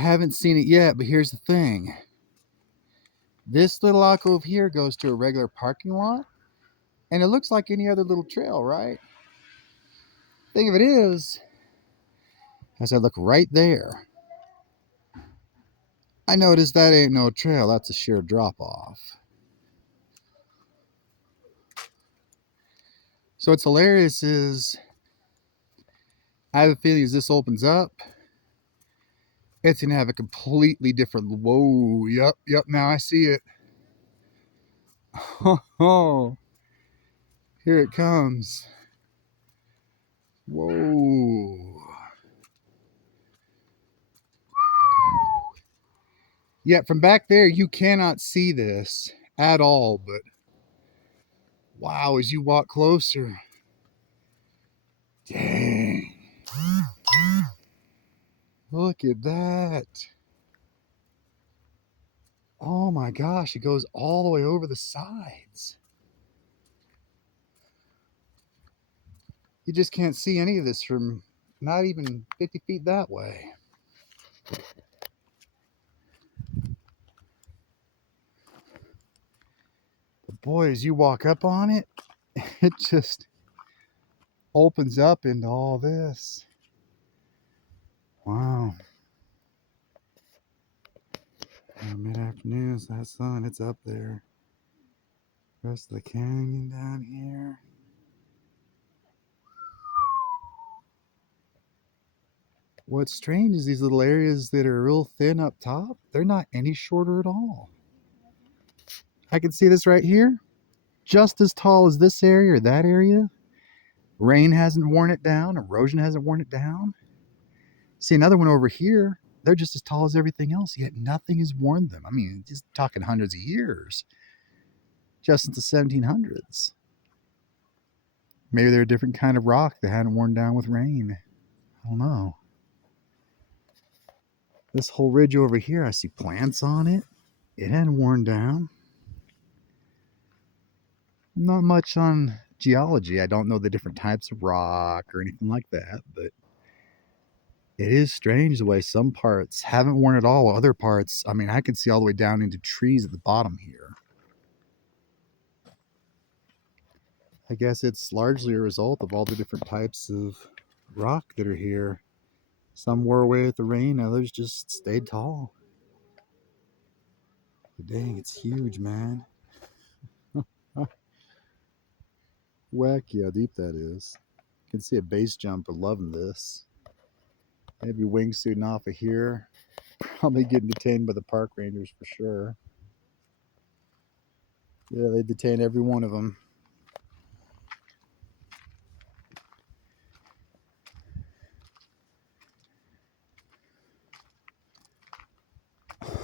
haven't seen it yet, but here's the thing. This little alcove here goes to a regular parking lot, and it looks like any other little trail, right? Thing of it is, as I look right there, I notice that ain't no trail, that's a sheer drop off. So what's hilarious is, I have a feeling as this opens up, it's gonna have a completely different, whoa, yep, now I see it. Oh, here it comes. Whoa. Yeah, from back there, you cannot see this at all, but wow, as you walk closer, dang. Look at that. Oh my gosh, it goes all the way over the sides. You just can't see any of this from not even 50 feet that way. But boy, as you walk up on it, it just opens up into all this. Wow. Mid-afternoon, so that sun, it's up there. Rest of the canyon down here. What's strange is these little areas that are real thin up top, they're not any shorter at all. I can see this right here, just as tall as this area or that area. Rain hasn't worn it down, erosion hasn't worn it down. See another one over here, they're just as tall as everything else, yet nothing has worn them. I mean, just talking hundreds of years, just since the 1700s. Maybe they're a different kind of rock that hadn't worn down with rain. I don't know. This whole ridge over here, I see plants on it. It hadn't worn down. Not much on geology. I don't know the different types of rock or anything like that, but it is strange the way some parts haven't worn at all, while other parts, I mean, I can see all the way down into trees at the bottom here. I guess it's largely a result of all the different types of rock that are here. Some wore away with the rain, others just stayed tall. But dang, it's huge, man. Whack, yeah, how deep that is. You can see a base jumper loving this. Maybe wingsuiting off of here. Probably getting detained by the park rangers for sure. Yeah, they detain every one of them.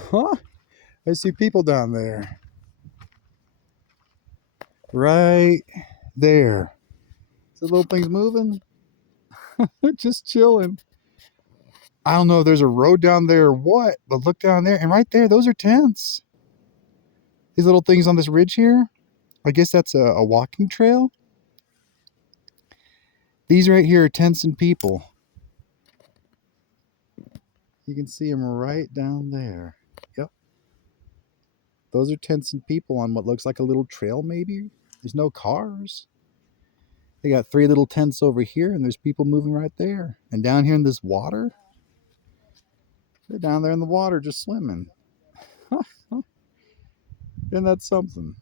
Huh? I see people down there. Right there. The little thing's moving. Just chilling. I don't know if there's a road down there or what, but look down there. And right there, those are tents. These little things on this ridge here. I guess that's a walking trail. These right here are tents and people. You can see them right down there. Yep. Those are tents and people on what looks like a little trail maybe. There's no cars. They got 3 little tents over here and there's people moving right there. And down here in this water, they're down there in the water just swimming. Isn't that something?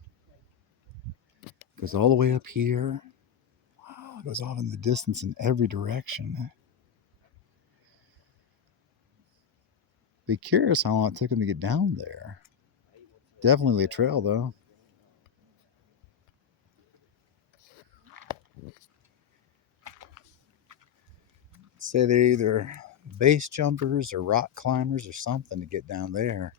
Goes all the way up here. Wow, it goes off in the distance in every direction. Be curious how long it took them to get down there. Definitely a trail though. Say they're either base jumpers or rock climbers or something to get down there.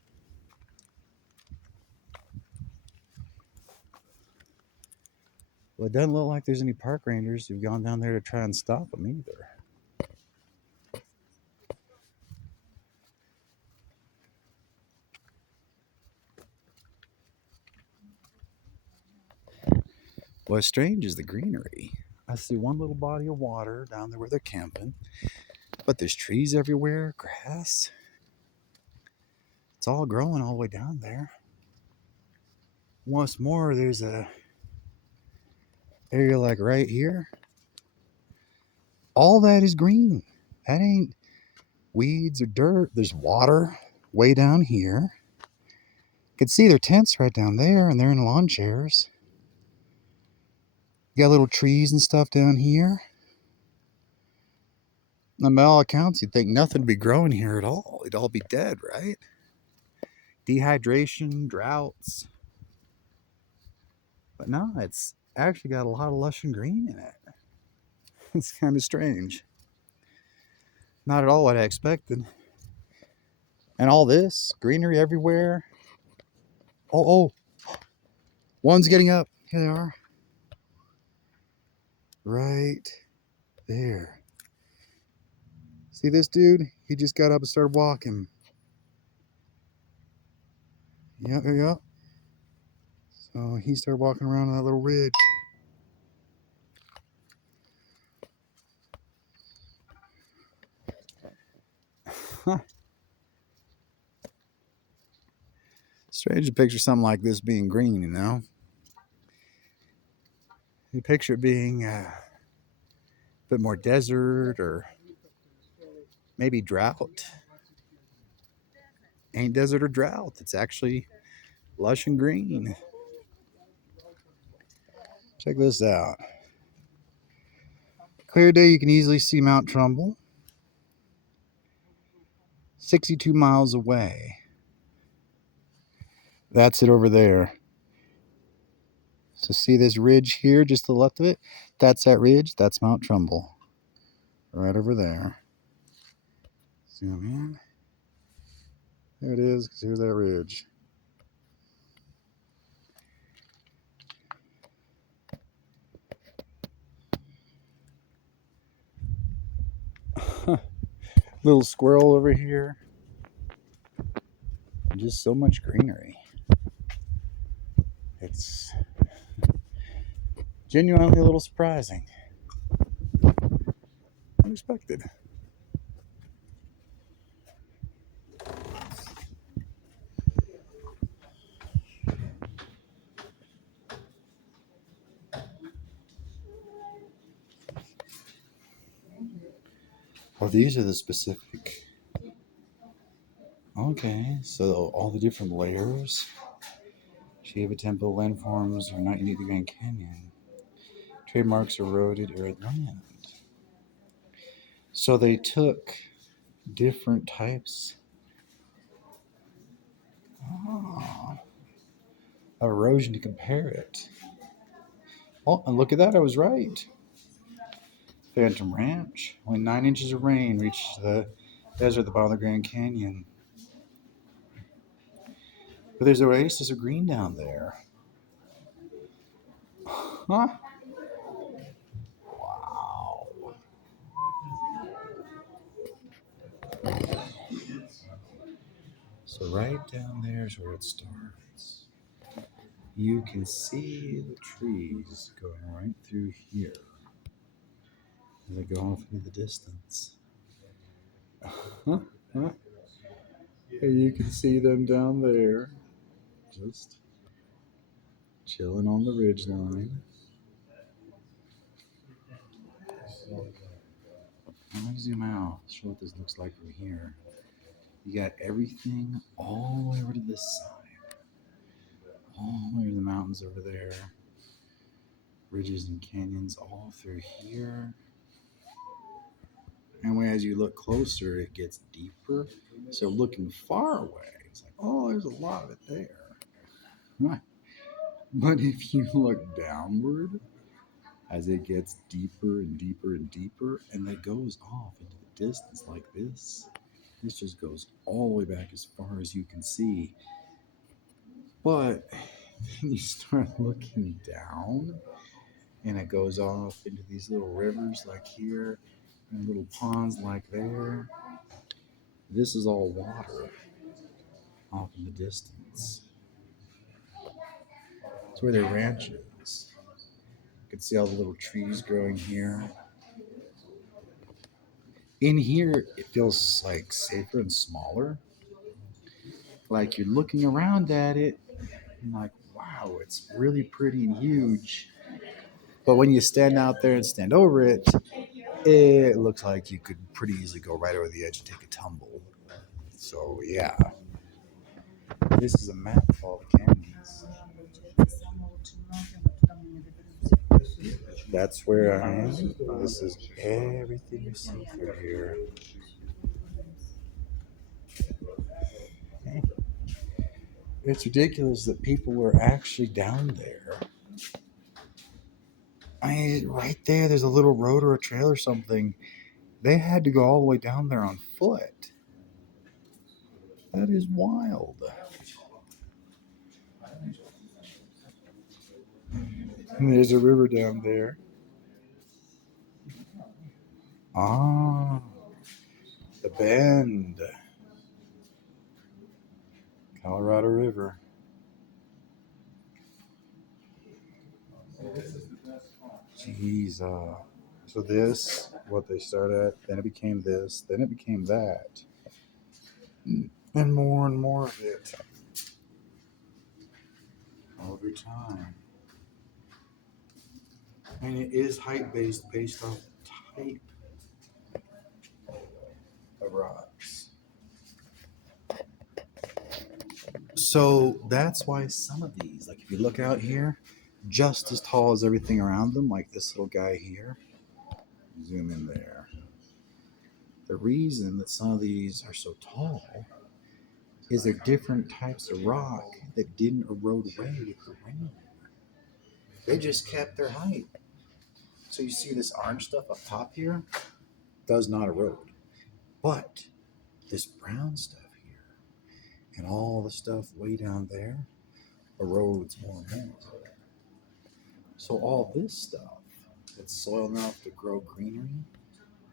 Well, it doesn't look like there's any park rangers who've gone down there to try and stop them either. What's strange is the greenery. I see one little body of water down there where they're camping, but there's trees everywhere, grass. It's all growing all the way down there. Once more, there's a area like right here. All that is green. That ain't weeds or dirt. There's water way down here. You can see their tents right down there, and they're in lawn chairs. You got little trees and stuff down here. And by all accounts, you'd think nothing would be growing here at all. It'd all be dead, right? Dehydration, droughts. But no, it's actually got a lot of lush and green in it. It's kind of strange. Not at all what I expected. And all this greenery everywhere. Oh, one's getting up. Here they are. Right there. See this dude? He just got up and started walking. Yep. So he started walking around on that little ridge. Strange to picture something like this being green, you know? You picture it being a bit more desert or maybe drought. Ain't desert or drought. It's actually lush and green. Check this out. Clear day, you can easily see Mount Trumbull. 62 miles away. That's it over there. So see this ridge here, just to the left of it? That's that ridge. That's Mount Trumbull. Right over there. Zoom in. There it is. Here's that ridge. Little squirrel over here. Just so much greenery. It's genuinely a little surprising. Unexpected. Oh, these are the specific. Okay, so all the different layers. Shiva Temple landforms are not unique to Grand Canyon. Trademarks eroded arid land. So they took different types of erosion to compare it. Oh, and look at that, I was right. Phantom Ranch. Only 9 inches of rain reached the desert at the bottom of the Grand Canyon. But there's an oasis of green down there. Huh? Wow. So right down there is where it starts. You can see the trees going right through here. As they go off into the distance. And you can see them down there. Just chilling on the ridge line. Let me zoom out, show what this looks like from here. You got everything all the way over to this side. All the way to the mountains over there. Ridges and canyons all through here. And as you look closer, it gets deeper. So looking far away, it's like, oh, there's a lot of it there. But if you look downward, as it gets deeper and deeper and deeper, and it goes off into the distance like this just goes all the way back as far as you can see. But then you start looking down, and it goes off into these little rivers like here, and little ponds like there. This is all water off in the distance. It's where their ranch is. You can see all the little trees growing here. In here, it feels like safer and smaller. Like you're looking around at it, and like, wow, it's really pretty and huge. But when you stand out there and stand over it, it looks like you could pretty easily go right over the edge and take a tumble. So yeah, this is a map of all the canyons. That's where I am. This is everything you see through here. It's ridiculous that people were actually down there. I mean, right there, there's a little road or a trail or something. They had to go all the way down there on foot. That is wild. And there's a river down there. Ah, the Bend, Colorado River. Jeez. So this, what they started at, then it became this, then it became that. And more of it over time. And it is height based off type of rocks. So that's why some of these, like if you look out here, just as tall as everything around them, like this little guy here. Zoom in there. The reason that some of these are so tall is they're different types of rock that didn't erode away with the rain. They just kept their height. So you see this orange stuff up top here does not erode. But this brown stuff here and all the stuff way down there erodes more and more. So all this stuff that's soil enough to grow greenery,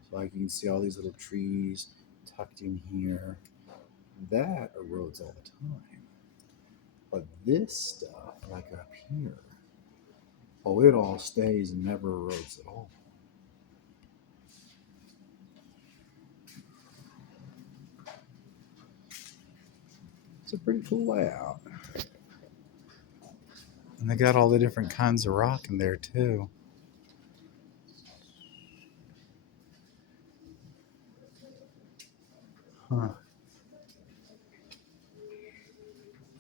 so like you can see all these little trees tucked in here, that erodes all the time. But this stuff, like up here, oh, it all stays and never erodes at all. It's a pretty cool layout. And they got all the different kinds of rock in there too. Huh.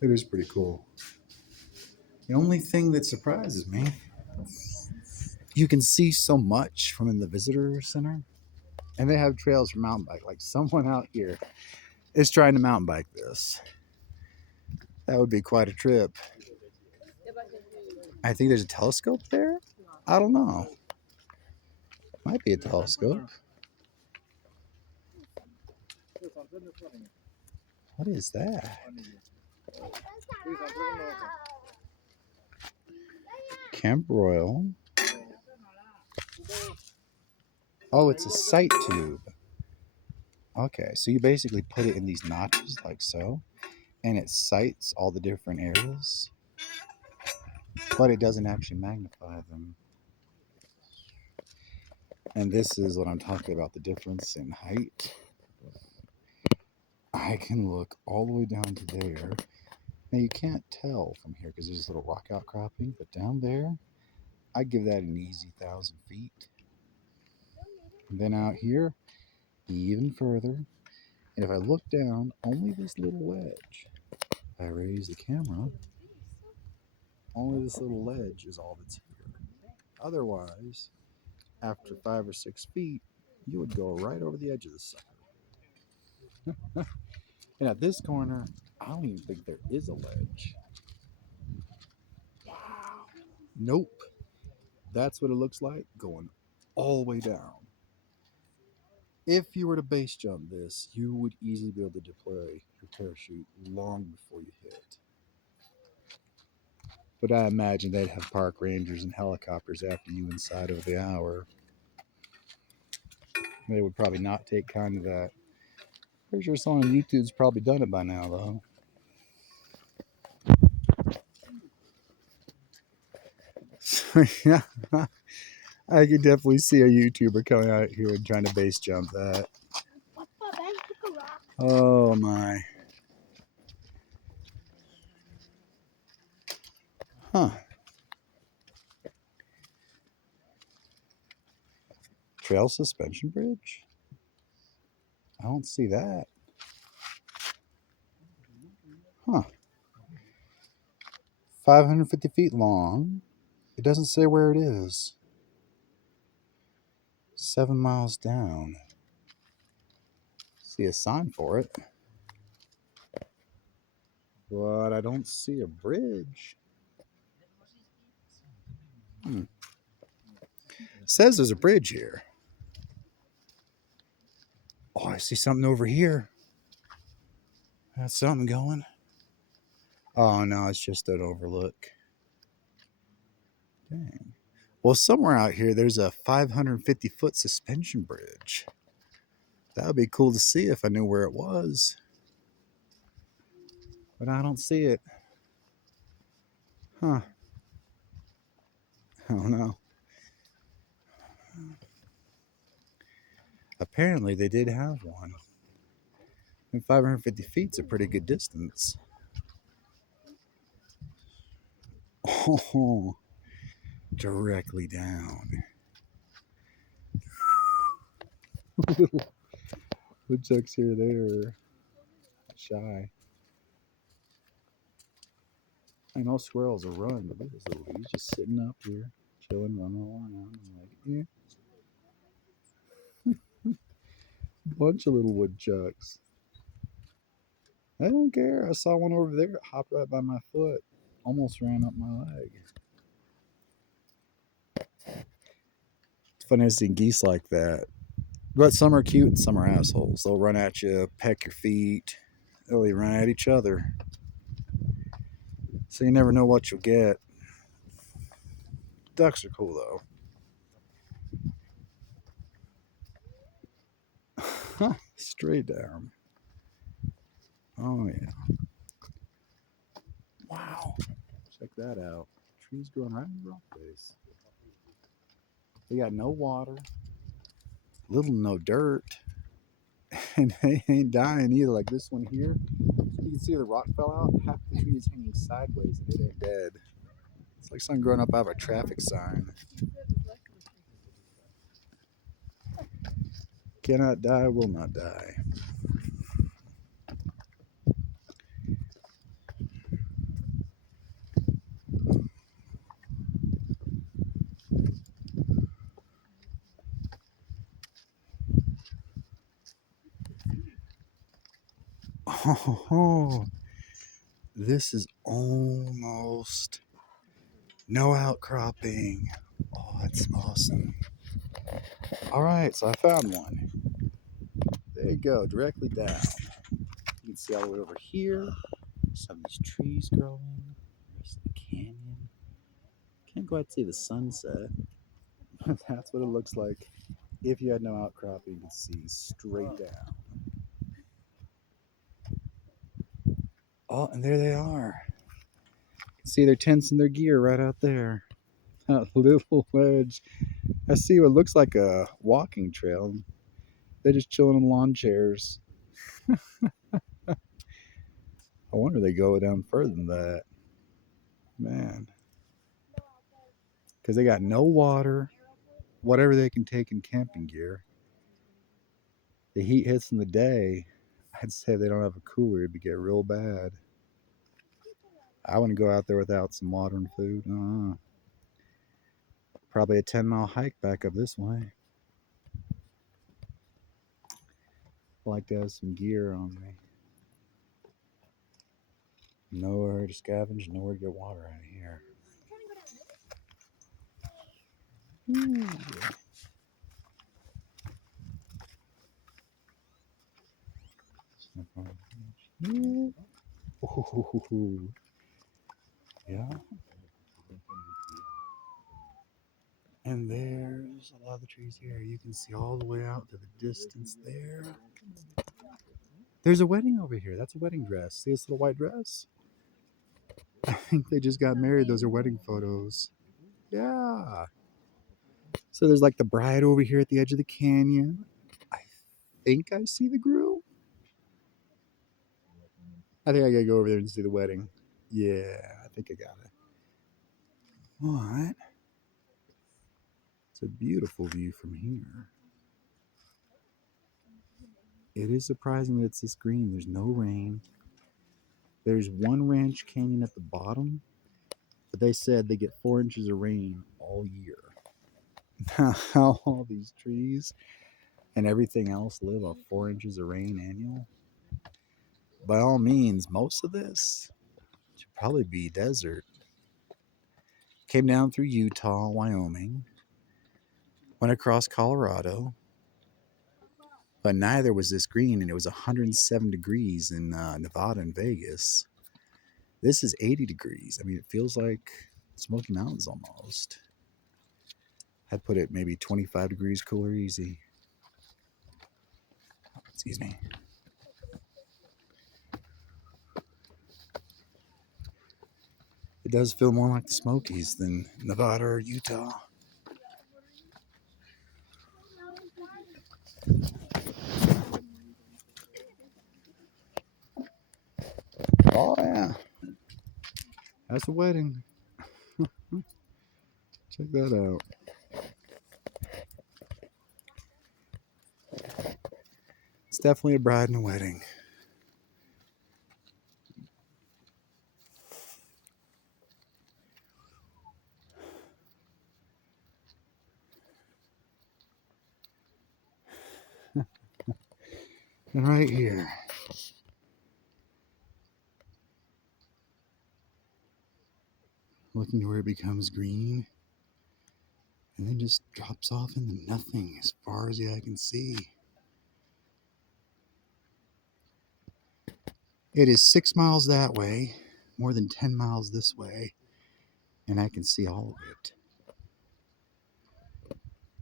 It is pretty cool. The only thing that surprises me, you can see so much from in the visitor center. And they have trails for mountain bike. Like someone out here is trying to mountain bike this. That would be quite a trip. I think there's a telescope there. I don't know. Might be a telescope. What is that? Camp Royal. Oh, it's a sight tube. Okay, so you basically put it in these notches like so, and it sights all the different areas, but it doesn't actually magnify them. And this is what I'm talking about, the difference in height. I can look all the way down to there. Now you can't tell from here because there's a little rock outcropping, but down there, I give that an easy 1,000 feet. And then out here, even further. And if I look down, only this little ledge. If I raise the camera, only this little ledge is all that's here. Otherwise, after 5 or 6 feet, you would go right over the edge of the sucker. And at this corner, I don't even think there is a ledge. Wow. Nope. That's what it looks like going all the way down. If you were to base jump this, you would easily be able to deploy your parachute long before you hit. But I imagine they'd have park rangers and helicopters after you inside of the hour. They would probably not take kind of that. Pretty sure someone on YouTube's probably done it by now, though. Yeah, I could definitely see a YouTuber coming out here and trying to base jump that. Oh my. Huh. Trail suspension bridge? I don't see that. Huh. 550 feet long. It doesn't say where it is. 7 miles down. See a sign for it. But I don't see a bridge. Says there's a bridge here. Oh, I see something over here. That's something going. Oh, no, it's just an overlook. Dang. Well, somewhere out here, there's a 550-foot suspension bridge. That would be cool to see if I knew where it was. But I don't see it. Huh. I don't know. Apparently, they did have one. And 550 feet's a pretty good distance. Oh, directly down. Woodchucks here, they're shy. I know squirrels will run, but look at this little dude. He's just sitting up here, chilling, running around. I'm like, bunch of little woodchucks. I don't care. I saw one over there, it hopped right by my foot, almost ran up my leg. It's funny seeing geese like that. But some are cute and some are assholes. They'll run at you, peck your feet. They'll even run at each other. So you never know what you'll get. Ducks are cool though. Straight down. Oh yeah. Wow. Check that out. Trees growing right in the rock face. They got no water, little no dirt, and they ain't dying either. Like this one here, you can see the rock fell out. Half the tree is hanging sideways and it ain't dead. It's like something growing up out of a traffic sign. Cannot die, will not die. Oh, this is almost no outcropping. Oh, that's awesome. All right, so I found one. There you go, directly down. You can see all the way over here. Some of these trees growing. There's the canyon. Can't quite see the sunset. That's what it looks like. If you had no outcropping, you could see straight down. Oh, and there they are. You can see their tents and their gear right out there. That little ledge. I see what looks like a walking trail. They're just chilling in lawn chairs. I wonder if they go down further than that. Man. Because they got no water, whatever they can take in camping gear. The heat hits in the day. I'd say if they don't have a cooler, it'd get real bad. I wouldn't go out there without some water and food. Probably a 10-mile hike back up this way. I like to have some gear on me. Nowhere to scavenge, nowhere to get water out of here. Ooh. Ooh. Yeah. And there's a lot of the trees here. You can see all the way out to the distance there. There's a wedding over here. That's a wedding dress. See this little white dress? I think they just got married. Those are wedding photos. Yeah. So there's like the bride over here at the edge of the canyon. I think I see the groom. I think I gotta go over there and see the wedding. Yeah, I think I got it. But it's a beautiful view from here. It is surprising that it's this green. There's no rain. There's one ranch canyon at the bottom, but they said they get 4 inches of rain all year. How all these trees and everything else live off 4 inches of rain annual? By all means, most of this should probably be desert. Came down through Utah, Wyoming, went across Colorado, but neither was this green, and it was 107 degrees in Nevada and Vegas. This is 80 degrees. I mean, it feels like Smoky Mountains almost. I'd put it maybe 25 degrees cooler easy. Excuse me. It does feel more like the Smokies than Nevada or Utah. Oh, yeah. That's a wedding. Check that out. It's definitely a bride and a wedding. And right here, looking to where it becomes green, and then just drops off into nothing as far as the eye can see. It is 6 miles that way, more than 10 miles this way, and I can see all of it.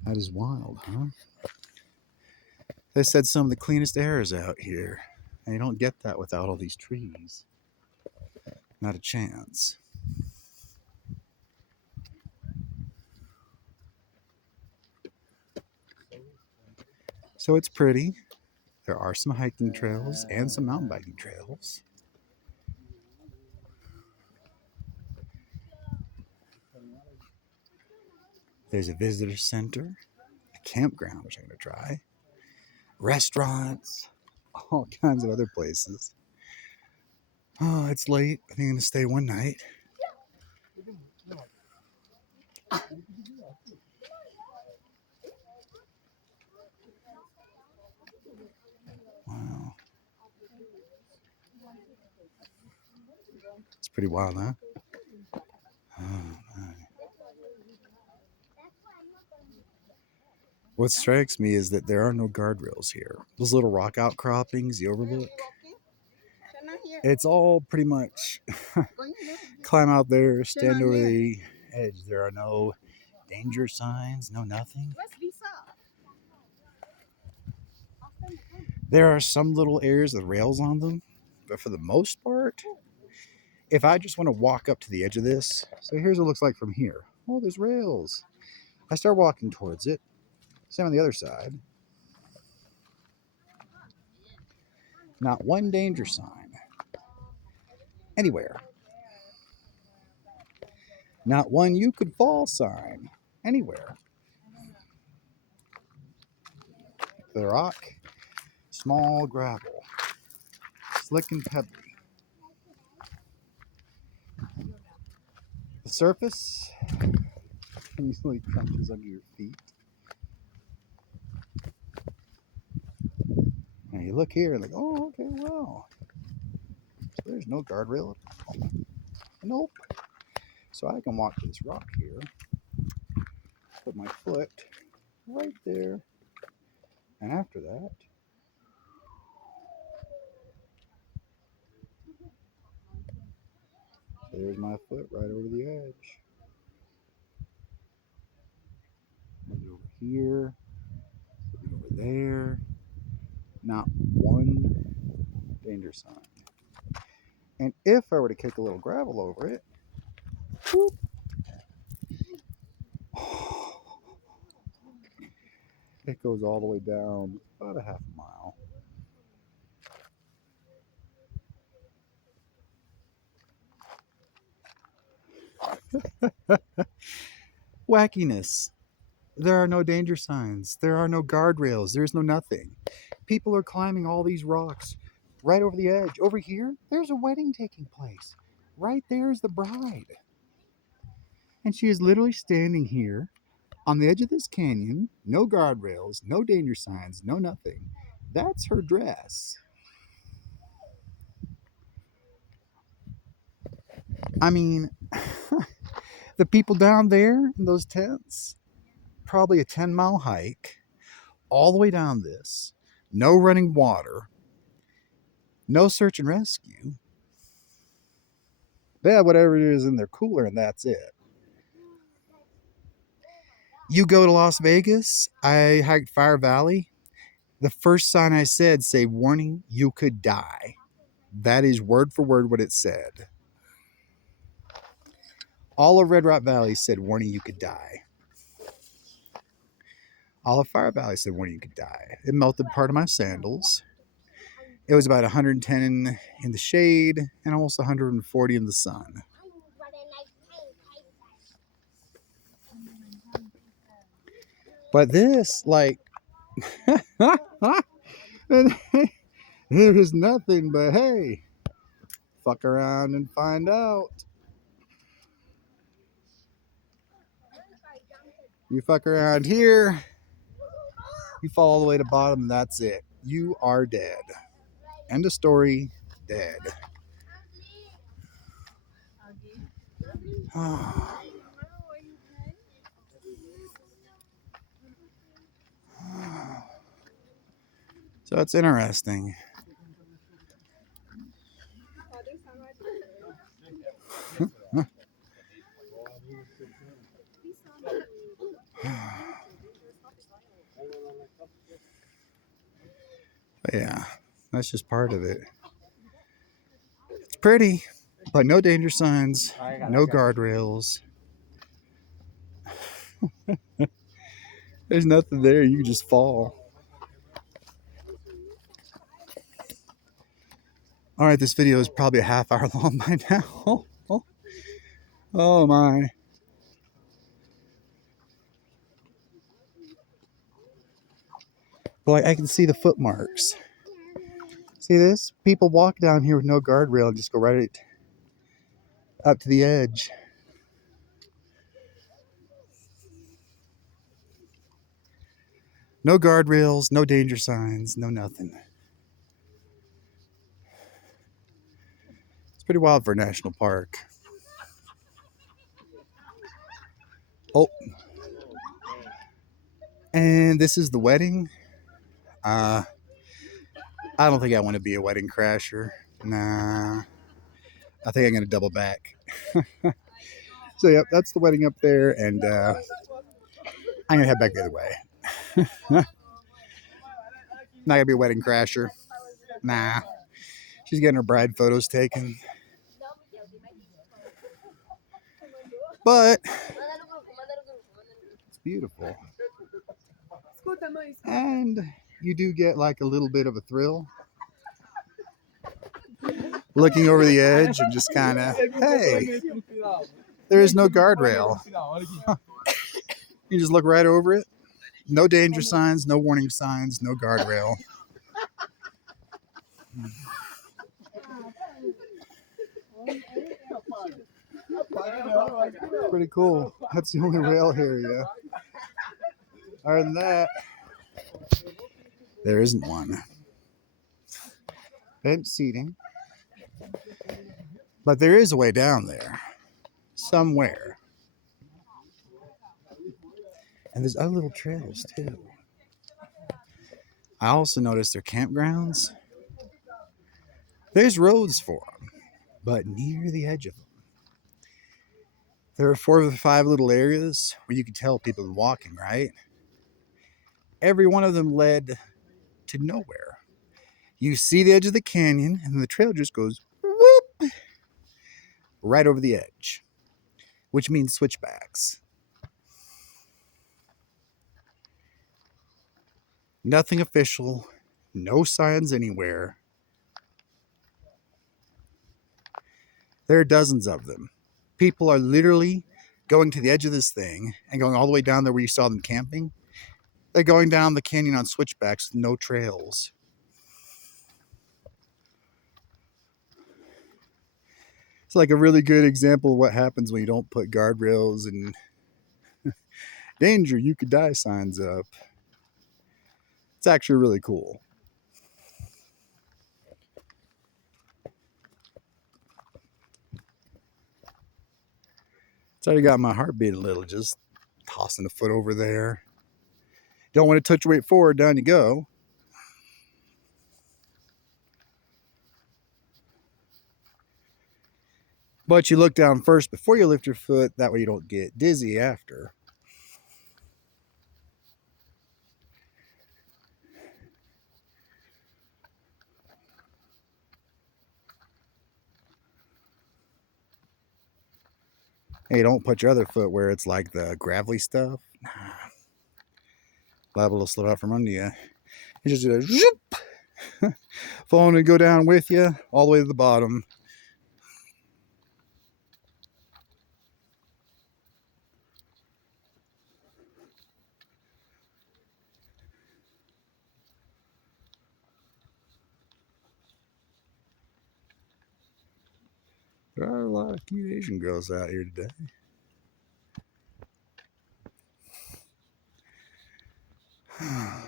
That is wild, huh? They said some of the cleanest air is out here, and you don't get that without all these trees. Not a chance. So it's pretty. There are some hiking trails and some mountain biking trails. There's a visitor center, a campground, which I'm going to try, restaurants, all kinds of other places. Oh, it's late. I think I'm going to stay one night. Wow. It's pretty wild, huh? Oh, my. What strikes me is that there are no guardrails here. Those little rock outcroppings, the overlook, it's all pretty much climb out there, stand over the edge. There are no danger signs, no nothing. There are some little areas with rails on them, but for the most part, if I just want to walk up to the edge of this, so here's what it looks like from here. Oh, there's rails. I start walking towards it. Same on the other side. Not one danger sign anywhere. Not one you could fall sign anywhere. The rock, small gravel, slick and pebbly. The surface easily crunches under your feet. And you look here and like, oh, okay, well, so there's no guardrail at all. Nope. So I can walk to this rock here, put my foot right there, and after that, there's my foot right over the edge. Maybe over here, maybe over there. Not one danger sign. And if I were to kick a little gravel over it, whoop, it goes all the way down about a half a mile. wackiness. There are no danger signs. There are no guardrails. There's no nothing. People are climbing all these rocks right over the edge. Over here, there's a wedding taking place. Right there is the bride. And she is literally standing here on the edge of this canyon. No guardrails, no danger signs, no nothing. That's her dress. I mean, the people down there in those tents, probably a 10-mile hike all the way down this. No running water. No search and rescue. They have whatever it is in their cooler and that's it. You go to Las Vegas, I hiked Fire Valley. The first sign I said say, warning, you could die. That is word for word what it said. All of Red Rock Valley said, warning, you could die. All of Fire Valley said, warning, you could die. It melted part of my sandals. It was about 110 in the shade and almost 140 in the sun. But this, like, there is nothing but, hey, fuck around and find out. You fuck around here, you fall all the way to bottom, and that's it. You are dead. End of story, dead. So it's interesting. But yeah, that's just part of it. It's pretty, but no danger signs, no guardrails. There's nothing there, you can just fall. All right, this video is probably a half hour long by now. Oh my. But like, I can see the footmarks. See this? People walk down here with no guardrail and just go right up to the edge. No guardrails, no danger signs, no nothing. It's pretty wild for a national park. Oh. And this is the wedding. I don't think I want to be a wedding crasher. Nah. I think I'm going to double back. So, yep, that's the wedding up there. And I'm going to head back the other way. Not going to be a wedding crasher. Nah. She's getting her bride photos taken. But it's beautiful. And you do get like a little bit of a thrill. Looking over the edge and just kind of, hey, there is no guardrail. You just look right over it. No danger signs, no warning signs, no guardrail. Pretty cool. That's the only rail area. Other than that, there isn't one. Bench seating. But there is a way down there. Somewhere. And there's other little trails too. I also noticed their campgrounds. There's roads for them, but near the edge of them. There are 4 or 5 little areas where you can tell people are walking, right? Every one of them led to nowhere. You see the edge of the canyon, and the trail just goes whoop right over the edge, which means switchbacks. Nothing official, no signs anywhere. There are dozens of them. People are literally going to the edge of this thing and going all the way down there where you saw them camping. They're going down the canyon on switchbacks with no trails. It's like a really good example of what happens when you don't put guardrails and danger, you could die signs up. It's actually really cool. It's already got my heart beating a little, just tossing a foot over there. Don't want to touch your weight forward, down you go. But you look down first before you lift your foot, that way you don't get dizzy after. Hey, don't put your other foot where it's like the gravelly stuff. Liable to slip out from under you. You just do a zoop. Phone and go down with you all the way to the bottom. There are a lot of cute Asian girls out here today. I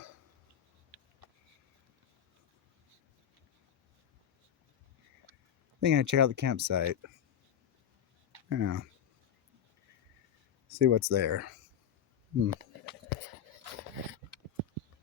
think I check out the campsite. Yeah. See what's there.